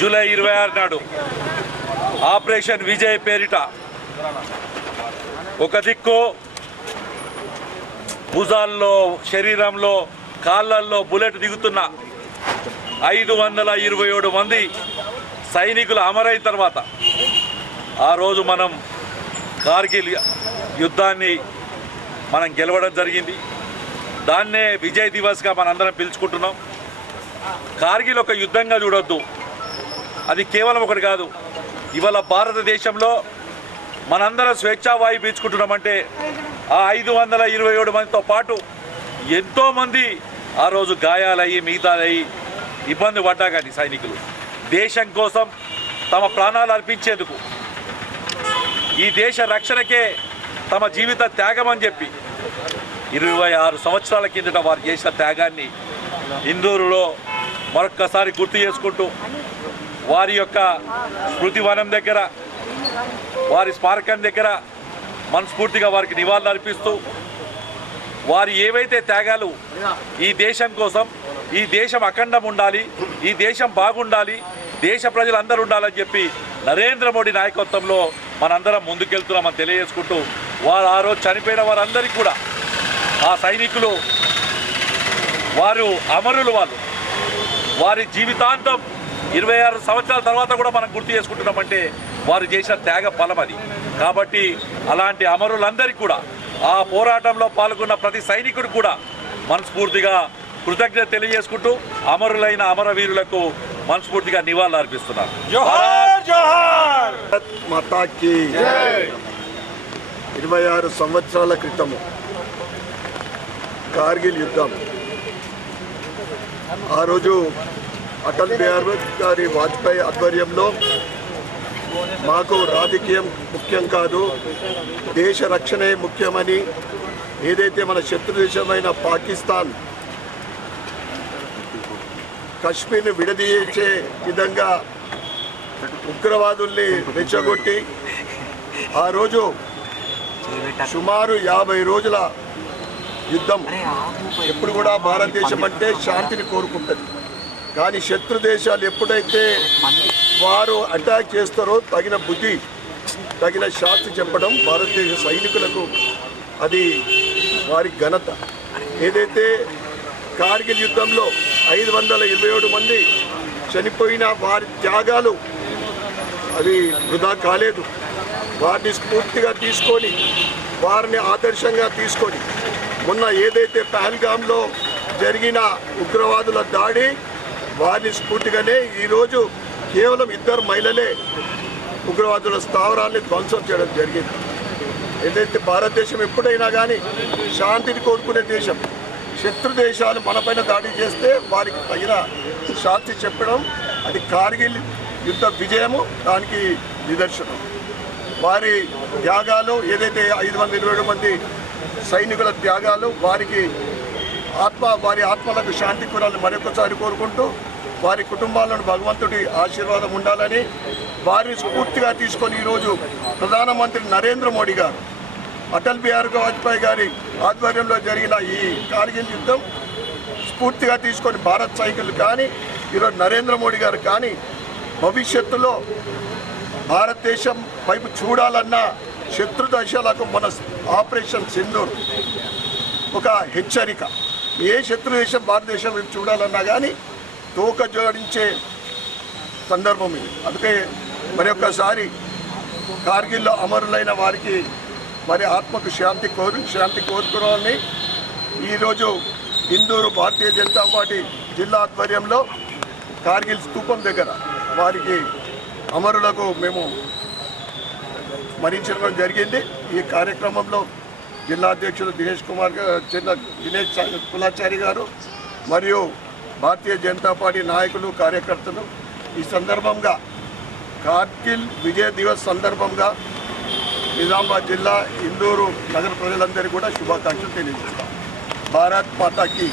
July 26 నాడు operation Vijay పేరిట ఒక దిక్కు భుజాల్లో, శరీరంలో, కాళ్ళల్లో బుల్లెట్ దిగుతున్న 527 మంది సైనికులు అమరైన తర్వాత ఆ రోజు మనం కార్గిల్ యుద్ధాన్ని మనం గెలవడం జరిగింది. దాన్నే విజయ్ దివస్గా మనందరం పిలుచుకుంటున్నాం. కార్గిల్ ఒక యుద్ధంగా చూడొద్దు, అది కేవలం ఒకటి కాదు. ఇవాళ భారతదేశంలో మనందరం స్వేచ్ఛావాయు పీల్చుకుంటున్నామంటే ఆ 527 మందితో పాటు ఎంతోమంది ఆ రోజు గాయాలయ్యి మిగతాలయ్యి ఇబ్బంది పడ్డా కానీ సైనికులు దేశం కోసం తమ ప్రాణాలు అర్పించేందుకు, ఈ దేశ రక్షణకే తమ జీవిత త్యాగం అని చెప్పి 26 సంవత్సరాల కిందట వారు చేసిన త్యాగాన్ని ఇందూరులో మరొక్కసారి గుర్తు చేసుకుంటూ వారి యొక్క స్మృతి వనం దగ్గర, వారి స్మారకం దగ్గర మనస్ఫూర్తిగా వారికి నివాళులు అర్పిస్తూ వారు ఏవైతే త్యాగాలు ఈ దేశం కోసం, ఈ దేశం అఖండం ఉండాలి, ఈ దేశం బాగుండాలి, దేశ ప్రజలందరూ ఉండాలని చెప్పి నరేంద్ర మోడీ నాయకత్వంలో మనందరం ముందుకెళ్తున్నామని తెలియజేసుకుంటూ వారు ఆ రోజు చనిపోయిన వారందరికీ కూడా ఆ సైనికులు వారు అమరులు, వారి జీవితాంతం 26 సంవత్సరాల తర్వాత కూడా మనం గుర్తు చేసుకుంటున్నామంటే వారు చేసిన త్యాగ ఫలం అది. కాబట్టి అలాంటి అమరులందరికీ కూడా, ఆ పోరాటంలో పాల్గొన్న ప్రతి సైనికుడు కూడా మనస్ఫూర్తిగా కృతజ్ఞత తెలియజేసుకుంటూ అమరులైన అమరవీరులకు మనస్ఫూర్తిగా నివాళులు అర్పిస్తున్నారు. జోహార్ జోహార్ మాతాకి. 26 సంవత్సరాల క్రితము కార్గిల్ యుద్ధం, ఆ రోజు అటల్ బిహారీ వాజ్పేయి ఆధ్వర్యంలో మాకు రాజకీయం ముఖ్యం కాదు, దేశ రక్షణే ముఖ్యమని ఏదైతే మన శత్రు దేశమైన పాకిస్తాన్ కశ్మీర్ని విడదీసే విధంగా ఉగ్రవాదుల్ని రెచ్చగొట్టి ఆ రోజు సుమారు 50 రోజుల యుద్ధం. ఎప్పుడు కూడా భారతదేశం అంటే శాంతిని కోరుకుంటుంది, కానీ శత్రు దేశాలు ఎప్పుడైతే వారు అటాక్ చేస్తారో తగిన బుద్ధి తగిన శాస్తి చెప్పడం భారతదేశ సైనికులకు అది వారి ఘనత. ఏదైతే కార్గిల్ యుద్ధంలో 527 మంది చనిపోయిన వారి త్యాగాలు అవి వృధా కాలేదు. వారిని స్ఫూర్తిగా తీసుకొని వారిని ఆదర్శంగా తీసుకొని మొన్న ఏదైతే పహల్గామ్లో జరిగిన ఉగ్రవాదుల దాడి వారిని స్ఫూర్తిగానే ఈరోజు కేవలం 2 మహిళలే ఉగ్రవాదుల స్థావరాల్ని ధ్వంసం చేయడం జరిగింది. ఏదైతే భారతదేశం ఎప్పుడైనా కానీ శాంతిని కోరుకునే దేశం. శత్రు దేశాలు మనపైన దాడి చేస్తే వారికి తగిన శాంతి చెప్పడం అది కార్గిల్ యుద్ధ విజయము దానికి నిదర్శనం. వారి త్యాగాలు ఏదైతే 527 మంది సైనికుల త్యాగాలు వారి ఆత్మలకు శాంతి కూరాలని మరొకసారి కోరుకుంటూ వారి కుటుంబాలను భగవంతుడి ఆశీర్వాదం ఉండాలని వారిని స్ఫూర్తిగా తీసుకొని ఈరోజు ప్రధానమంత్రి నరేంద్ర మోడీ గారు అటల్ బిహారీ వాజ్పేయి గారి ఆధ్వర్యంలో జరిగిన ఈ కార్గిల్ యుద్ధం స్ఫూర్తిగా తీసుకొని భారత్ సైనికులు కానీ ఈరోజు నరేంద్ర మోడీ గారు కానీ భవిష్యత్తులో భారతదేశం వైపు చూడాలన్న శత్రు దేశాలకు మన ఆపరేషన్ సింధూర్ ఒక హెచ్చరిక. ఏ శత్రు దేశం భారతదేశం వైపు చూడాలన్నా కానీ తోక జోడించే సందర్భం ఇది. అందుకే మరొకసారి కార్గిల్లో అమరులైన వారికి మరి ఆత్మకు శాంతి కోరుకోవాలని ఈరోజు ఇందూరు భారతీయ జనతా పార్టీ జిల్లా ఆధ్వర్యంలో కార్గిల్ స్తూపం దగ్గర వారికి అమరులకు మేము మరించడం జరిగింది. ఈ కార్యక్రమంలో జిల్లా అధ్యక్షులు దినేష్ కులాచారి గారు మరియు భారతీయ జనతా పార్టీ నాయకులు కార్యకర్తలు ఈ సందర్భంగా కార్గిల్ విజయ దివస్ సందర్భంగా నిజామాబాద్ జిల్లా ఇందూరు నగర ప్రజలందరికీ కూడా శుభాకాంక్షలు తెలియజేస్తాం. భారత్ మాతాకి